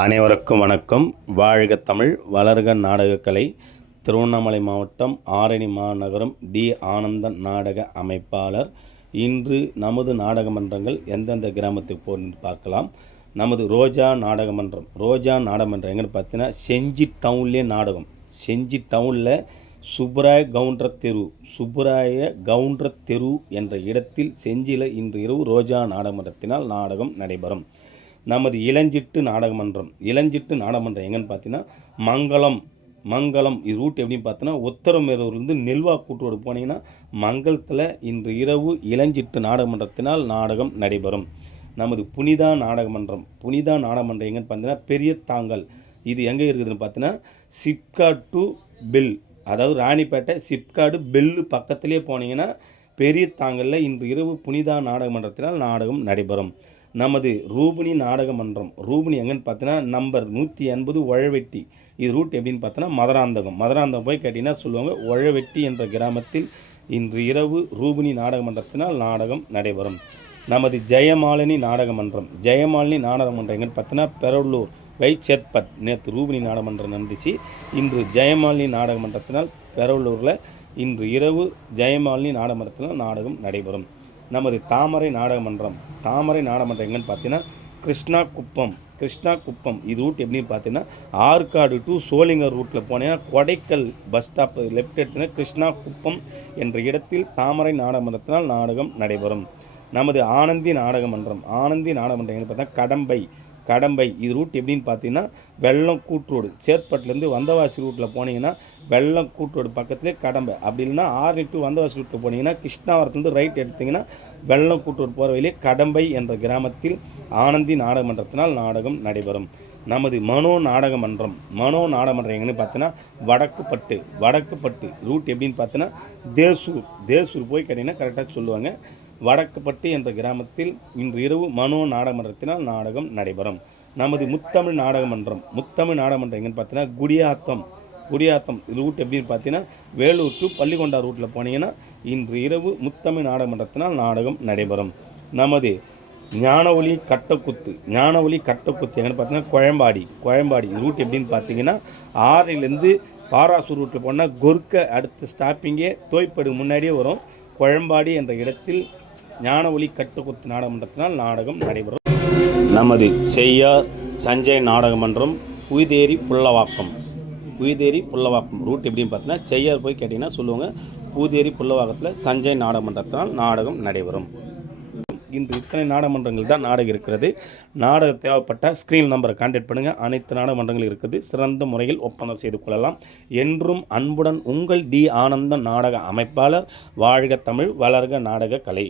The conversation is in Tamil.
அனைவருக்கும் வணக்கம். வாழ்க தமிழ் வளர்க நாடகக்கலை. திருவண்ணாமலை மாவட்டம் ஆரணி மாநகரம் டி. ஆனந்தன் நாடக அமைப்பாளர். இன்று நமது நாடக மன்றங்கள் எந்தெந்த கிராமத்துக்கு போகணுன்னு பார்க்கலாம். நமது ரோஜா நாடக மன்றம். ரோஜா நாடகமன்றம் எங்கன்னு பார்த்தீங்கன்னா செஞ்சி டவுன்லேயே நாடகம். செஞ்சி டவுனில் சுப்பராய கவுண்டர தெரு சுப்பராய கவுண்டர தெரு என்ற இடத்தில் செஞ்சியில் இன்று இரவு ரோஜா நாடகமன்றத்தினால் நாடகம் நடைபெறும். நமது இளஞ்சிட்டு நாடகமன்றம். இளஞ்சிட்டு நாடகமன்றம் எங்கன்னு பார்த்தீங்கன்னா மங்களம் மங்களம் இது ரூட் எப்படின்னு பார்த்தீங்கன்னா உத்தரமேரூர்லேருந்து நெல்வா கூட்டோடு போனீங்கன்னா மங்களத்தில் இன்று இரவு இளஞ்சிட்டு நாடகமன்றத்தினால் நாடகம் நடைபெறும். நமது புனிதா நாடகமன்றம். புனிதா நாடகமன்றம் எங்கன்னு பார்த்தீங்கன்னா பெரிய தாங்கல். இது எங்கே இருக்குதுன்னு பார்த்தீங்கன்னா சிப்காட் டு பெல். அதாவது ராணிப்பேட்டை சிப்காடு பெல்லு பக்கத்திலே போனீங்கன்னா பெரிய தாங்கலில் இன்று இரவு புனிதா நாடகமன்றத்தினால் நாடகம் நடைபெறும். நமது ரூபினி நாடக மன்றம். ரூபினி எங்கன்னு பார்த்தீங்கன்னா நம்பர் நூற்றி எண்பது உழவெட்டி இது ரூட் எப்படின்னு பார்த்தோன்னா மதுராந்தகம். மதுராந்தகம் போய் கேட்டிங்கன்னா சொல்லுவாங்க உழவெட்டி என்ற கிராமத்தில் இன்று இரவு ரூபினி நாடக மன்றத்தினால் நாடகம் நடைபெறும். நமது ஜெயமாலினி நாடக மன்றம். ஜெயமாலினி நாடக மன்றம் எங்கன்னு பார்த்தீங்கன்னா பெரலூர் வை சேத்பட் நேற்று ரூபினி நாடக மன்றம் நடந்துச்சு. இன்று ஜெயமாலினி நாடக மன்றத்தினால் பெரலூரில் இன்று இரவு ஜெயமாலினி நாடக மன்றத்தினால் நாடகம் நடைபெறும். நமது தாமரை நாடகமன்றம். தாமரை நாடகமன்றம் எங்கன்னு பார்த்தீங்கன்னா கிருஷ்ணா குப்பம். கிருஷ்ணா குப்பம். இது ரூட் எப்படின்னு பார்த்தீங்கன்னா ஆற்காடு டு சோளிங்கர் ரூட்டில் போனீங்கன்னா கொடைக்கல் பஸ் ஸ்டாப் லெஃப்ட் எடுத்தீங்கன்னா கிருஷ்ணா குப்பம் என்ற இடத்தில் தாமரை நாடகமன்றத்தினால் நாடகம் நடைபெறும். நமது ஆனந்தி நாடகமன்றம். ஆனந்தி நாடகமன்றம் எங்கன்னு பார்த்தா கடம்பை. கடம்பை இது ரூட் எப்படின்னு பார்த்தீங்கன்னா வெள்ளம் கூட்ரோடு சேத்பட்டிலேருந்து வந்தவாசி ரூட்டில் போனீங்கன்னா வெள்ளம் கூட்ரோடு பக்கத்துலேயே கடம்பை. அப்படி இல்லைன்னா ஆறு டு வந்தவாசி ரூட்டில் போனீங்கன்னா கிருஷ்ணாவரத்துலேருந்து ரைட் எடுத்தீங்கன்னா வெள்ளம் கூட்ரோடு போகிற வழியே கடம்பை என்ற கிராமத்தில் ஆனந்தி நாடகமன்றத்தினால் நாடகம் நடைபெறும். நமது மனோ நாடக மன்றம் மனோ நாடகமன்றம் எங்கன்னு பார்த்தீங்கன்னா வடக்குப்பட்டு வடக்குப்பட்டு ரூட் எப்படின்னு பார்த்தோன்னா தேசூர் தேசூர் போய் கேட்டிங்கன்னா கரெக்டாக சொல்லுவாங்க. வடக்குப்பட்டு என்ற கிராமத்தில் இன்று இரவு மனோ நாடகமன்றத்தினால் நாடகம் நடைபெறும். நமது முத்தமிழ் நாடகமன்றம் முத்தமிழ் நாடகமன்றம் எங்கன்னு பார்த்தீங்கன்னா குடியாத்தம். குடியாத்தம் ரூட் எப்படின்னு பார்த்தீங்கன்னா வேலூர் டு பள்ளிக்கொண்டா ரூட்டில் போனீங்கன்னா இன்று இரவு முத்தமிழ் நாடகமன்றத்தினால் நாடகம் நடைபெறும். நமது ஞானவொலி கட்டக்குத்து ஞானவொலி கட்டக்குத்து எங்கன்னு பார்த்தீங்கன்னா குழம்பாடி குழம்பாடி ரூட் எப்படின்னு பார்த்தீங்கன்னா ஆறிலேருந்து பாராசூர் ரூட்டில் போனால் கொர்க்க அடுத்த ஸ்டாப்பிங்கே தோய்ப்படு முன்னாடியே வரும். குழம்பாடி என்ற இடத்தில் ஞான ஒளி கட்டுக்குத்து நாடகமன்றத்தினால் நாடகம் நடைபெறும். நமது செய்யார் சஞ்சய் நாடகமன்றம் புய்தேரி புள்ளவாக்கம். புய்தேரி புள்ளவாக்கம் ரூட் எப்படின்னு பார்த்தீங்கன்னா செய்யார் போய் கேட்டிங்கன்னா சொல்லுவாங்க. பூதேரி புள்ளவாக்கத்தில் சஞ்சய் நாடகமன்றத்தினால் நாடகம் நடைபெறும். இன்று இத்தனை நாடகமன்றங்கள் தான் நாடகம் இருக்கிறது. நாடகம் தேவைப்பட்ட ஸ்க்ரீன் நம்பரை கான்டாக்ட் பண்ணுங்கள் அனைத்து நாடகமன்றங்கள் இருக்குது. சிறந்த முறையில் ஒப்பந்தம் செய்து கொள்ளலாம். என்றும் அன்புடன் உங்கள் டி ஆனந்தன் நாடக அமைப்பாளர் வாழ்க தமிழ் வளர்க நாடக கலை